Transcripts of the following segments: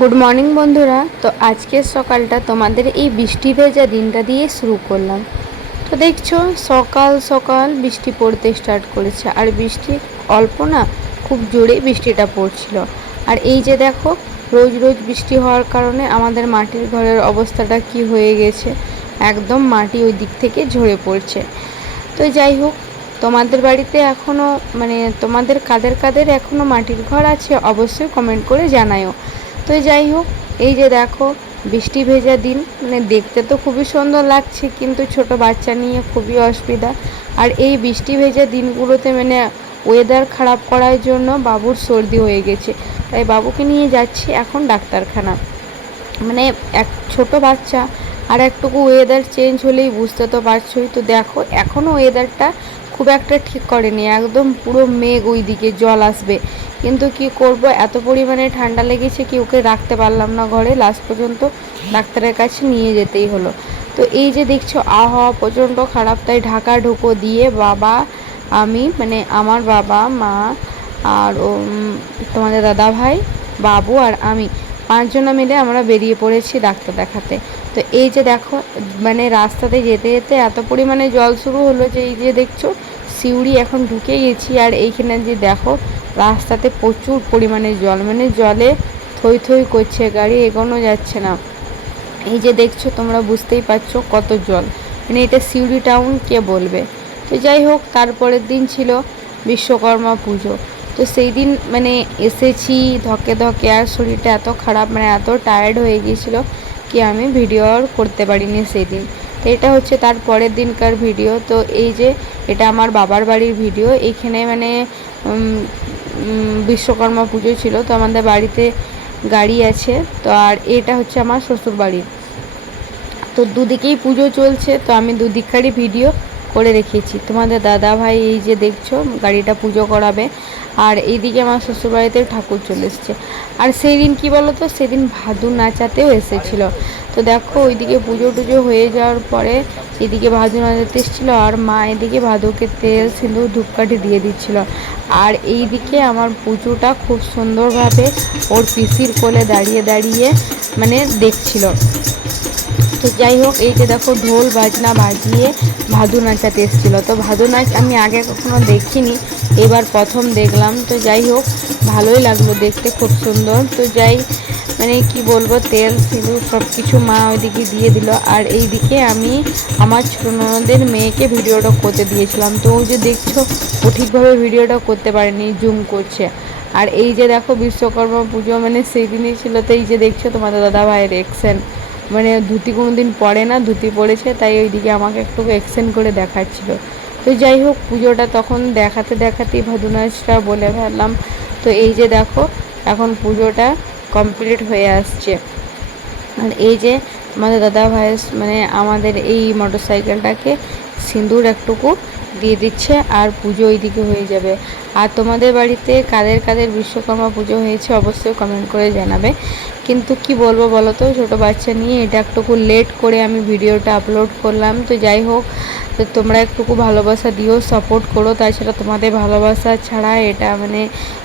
Good morning বন্ধুরা। তো আজকের সকালটা তোমাদের এই বৃষ্টি ভেজা দিনটা দিয়ে শুরু করলাম। তো দেখছ, সকাল সকাল বৃষ্টি পড়তে স্টার্ট করেছে। আর বৃষ্টি অল্প না, খুব জোরে বৃষ্টিটা পড়ছিল। আর এই যে দেখো, রোজ রোজ বৃষ্টি হওয়ার কারণে আমাদের মাটির ঘরের অবস্থাটা কি হয়ে গেছে, একদম মাটি ওই দিক থেকে ঝরে পড়ছে। তো যাই হোক, তোমাদের বাড়িতে এখনও মানে তোমাদের কাদের কাদের এখনও মাটির ঘর আছে, অবশ্যই কমেন্ট করে জানায়ও। তো যাই হোক, এই যে দেখো, বৃষ্টি ভেজা দিন মানে দেখতে তো খুবই সুন্দর লাগছে, কিন্তু ছোট বাচ্চা নিয়ে খুবই অসুবিধা। আর এই বৃষ্টি ভেজা দিনগুলোতে মানে ওয়েদার খারাপ করার জন্য বাবুর সর্দি হয়ে গেছে। তাই বাবুকে নিয়ে যাচ্ছি এখন ডাক্তারখানা। মানে এক ছোট বাচ্চা, আর একটুকু ওয়েদার চেঞ্জ হলেই বুঝতে তো পারছোই। তো দেখো এখনও ওয়েদারটা খুব একটা ঠিক করেনি। একদম পুরো মেঘ ওই দিকে জল আসবে। কিন্তু কি করব? এত পরিমাণে ঠান্ডা লেগেছে কি ওকে রাখতে পারলাম না ঘরে। লাস্ট পর্যন্ত ডাক্তারের কাছে নিয়ে যেতেই হলো। তো এই যে দেখছ, আবহাওয়া প্রচণ্ড খারাপ, তাই ঢাকা ঢুকো দিয়ে বাবা, আমি মানে আমার বাবা, মা আর তোমাদের দাদা ভাই বাবু আর আমি পাঁচজনা মিলে আমরা বেরিয়ে পড়েছি ডাক্তার দেখাতে। তো এই যে দেখো মানে রাস্তাতে যেতে যেতে এত পরিমাণে জল শুরু হলো যে এই যে দেখছ, সিউড়ি এখন ঢুকে গেছি। আর এইখানে যে দেখো, রাস্তাতে প্রচুর পরিমাণে জল মানে জলে থই থই করছে, গাড়ি এগোনো যাচ্ছে না। এই যে দেখছ, তোমরা বুঝতেই পারছ কত জল। মানে এটা সিউড়ি টাউন কে বলবে? তো যাই হোক, তারপরের দিন ছিল বিশ্বকর্মা পুজো। তো সেই দিন মানে এসেছি ধকে ধকে, আর শরীরটা এত খারাপ মানে এত টায়ার্ড হয়ে গিয়েছিল। কি আমি ভিডিও আর করতে পারিনি সেই দিন তো এটা হচ্ছে তার পরের দিনকার ভিডিও তো এই যে এটা আমার বাবার বাড়ির ভিডিও এইখানে মানে বিশ্বকর্মা পুজো ছিল, তো আমাদের বাড়িতে গাড়ি আছে। তো আর এটা হচ্ছে আমার শ্বশুর বাড়ি তো দুদিকেই পুজো চলছে, তো আমি দুদিককারই ভিডিও করে রেখেছি। তোমাদের দাদা ভাই এই যে দেখছ, গাড়িটা পুজো করাবে। আর এইদিকে আমার শ্বশুরবাড়িতে ঠাকুর চলে এসছে। আর সেই দিন কী বলো তো সেদিন ভাদু নাচাতেও এসেছিল। তো দেখো, ওইদিকে পুজো টুজো হয়ে যাওয়ার পরে এদিকে ভাদু নাচাতে এসেছিল আর মা এদিকে ভাদুকে তেল, সিঁদুর, ধূপকাঠি দিয়ে দিচ্ছিল। আর এই দিকে আমার পুজোটা খুব সুন্দরভাবে ওর পিসির কোলে দাঁড়িয়ে দাঁড়িয়ে মানে দেখছিল। তো যাই হোক, এই যে দেখো ঢোল বাজনা বাজিয়ে ভাদু নাচাতে এসেছিল। তো ভাদু নাচ আমি আগে কখনো দেখিনি, এবার প্রথম দেখলাম। তো যাই হোক, ভালোই লাগল দেখতে, খুব সুন্দর। তো যাই মানে কি বলব, তেল, সিঁদুর সব কিছু মা ওইদিকে দিয়ে দিল। আর এই দিকে আমি আমার ছোটো মেয়েকে ভিডিওটা করতে দিয়েছিলাম। তো ও যে দেখছ, ও ঠিকভাবে ভিডিওটা করতে পারেনি, জুম করছে। আর এই যে দেখো বিশ্বকর্মা পুজো মানে সেই দিনই ছিল। তো এই যে দেখছ তোমাদের দাদা ভাইয়ের এক্সেন মানে ধুতি কোনো দিন পরে না, ধুতি পড়েছে তাই ওইদিকে আমাকে একটু এক্সেন্ড করে দেখাচ্ছিল। তো যাই হোক, পুজোটা তখন দেখাতে দেখাতেই ভাদুনাচটা বলে ফেললাম। তো এই যে দেখো, এখন পুজোটা কমপ্লিট হয়ে আসছে। আর এই যে আমাদের দাদা ভাইয়ের মানে আমাদের এই মোটর সাইকেলটাকে সিঁদুর একটুকু দিয়ে দিচ্ছে আর পুজো ওইদিকে হয়ে যাবে। আর তোমাদের বাড়িতে কাদের কাদের বিশ্বকর্মা পুজো হয়েছে অবশ্যই কমেন্ট করে জানাবে। কিন্তু কি বলব বলো তো, ছোটো বাচ্চা নিয়ে এটা একটুকু লেট করে আমি ভিডিওটা আপলোড করলাম। তো যাই হোক, তো তোমরা একটুকু ভালোবাসা দিও সাপোর্ট করো। তাছাড়া তোমাদের ভালোবাসা ছাড়া এটা মানে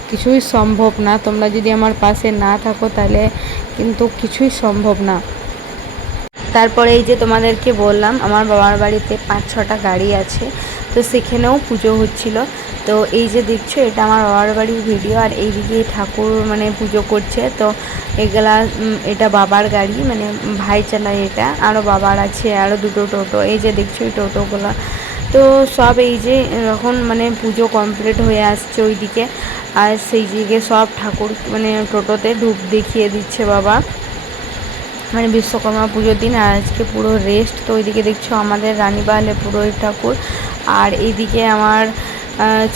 কিছুই সম্ভব না। তোমরা যদি আমার পাশে না থাকো তাহলে কিন্তু কিছুই সম্ভব না। তারপরে এই যে তোমাদেরকে বললাম, আমার বাবার বাড়িতে পাঁচ ছটা গাড়ি আছে, তো সেখানেও পুজো হচ্ছিল। তো এই যে দেখছ, এটা আমার বাবার বাড়ির ভিডিও আর এইদিকে ঠাকুর মানে পুজো করছে। তো এগুলা এটা বাবার গাড়ি মানে ভাই চালায় এটা আরও বাবার আছে আরও দুটো টোটো, এই যে দেখছ এই টোটোগুলো। তো সব এই যে এখন মানে পুজো কমপ্লিট হয়ে আসছে ওইদিকে, আর সেই দিকে সব ঠাকুর মানে টোটোতে ধূপ দেখিয়ে দিচ্ছে বাবা। মানে বিশ্বকর্মা পুজোর দিন, আর আজকে পুরো রেস্ট তো ওইদিকে দেখছ আমাদের রানীবাহালে পুরোহিত ঠাকুর। আর এইদিকে আমার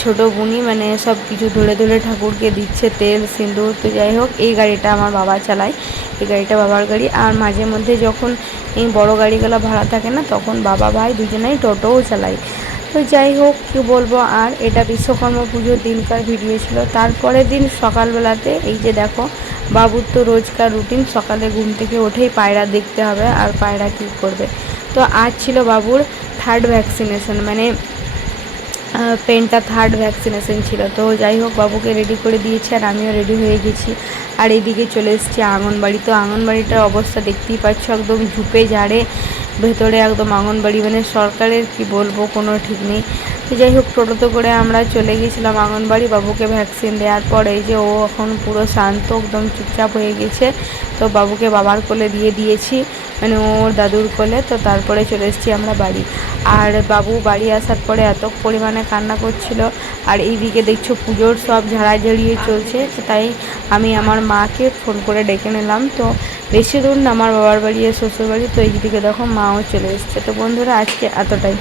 ছোট বুনি মানে সব কিছু ধরে ধরে ঠাকুরকে দিচ্ছে তেল, সিঁদুর, তো যাই হোক, এই গাড়িটা আমার বাবা চালায়। এই গাড়িটা বাবার গাড়ি। আর মাঝে মধ্যে যখন এই বড় গাড়িগুলো ভাড়া থাকে না, তখন বাবা ভাই দুজনেই টোটোও চালায়। তো যাই হোক, কী বলব আর, এটা বিশ্বকর্মা পুজোর দিনকার ভিডিও ছিল। তারপরের দিন সকালবেলাতে, এই যে দেখো বাবুর তো রোজকার রুটিন, সকালে ঘুম থেকে উঠেই পায়রা দেখতে হবে আর পায়রা কী করবে। তো আজ ছিল বাবুর থার্ড ভ্যাকসিনেশন মানে পেনটা থার্ড ভ্যাকসিনেশন ছিল। তো যাই হোক, বাবুকে রেডি করে দিয়েছে আর আমিও রেডি হয়ে গেছি। আর এদিকে চলে এসেছি আঙনবাড়ি তো আঙনবাড়িটার অবস্থা দেখতেই পাচ্ছ, একদম ঝুপে ঝাড়ে। ভেতরে একদম আঙ্গনবাড়ি মানে সরকারের কি বলব, কোনো ঠিক নেই। তো যাই হোক টোটোতে করে আমরা চলে গেছিলাম আঙ্গনবাড়ি বাবুকে ভ্যাকসিন দেওয়ার পর। এই যে ও এখন পুরো শান্ত, একদম চুপচাপ হয়ে গেছে। তো বাবুকে বাবার কোলে দিয়ে দিয়েছি। মানে ওর দাদুর কোলে, তো তারপরে চলে এসেছি আমরা বাড়ি। আর বাবু বাড়ি আসার পরে এত পরিমাণে কান্না করছিল, আর এইদিকে দেখছ পুজোর সব ঝাড়া ঝাড়িয়ে চলছে তাই আমি আমার মাকে ফোন করে ডেকে নিলাম। তো বেশি দূর না, আমার বাবার বাড়ি আর শ্বশুর বাড়ি তো এইদিকে দেখো মাও চলে এসছে। তো বন্ধুরা, আজকে এতটাই।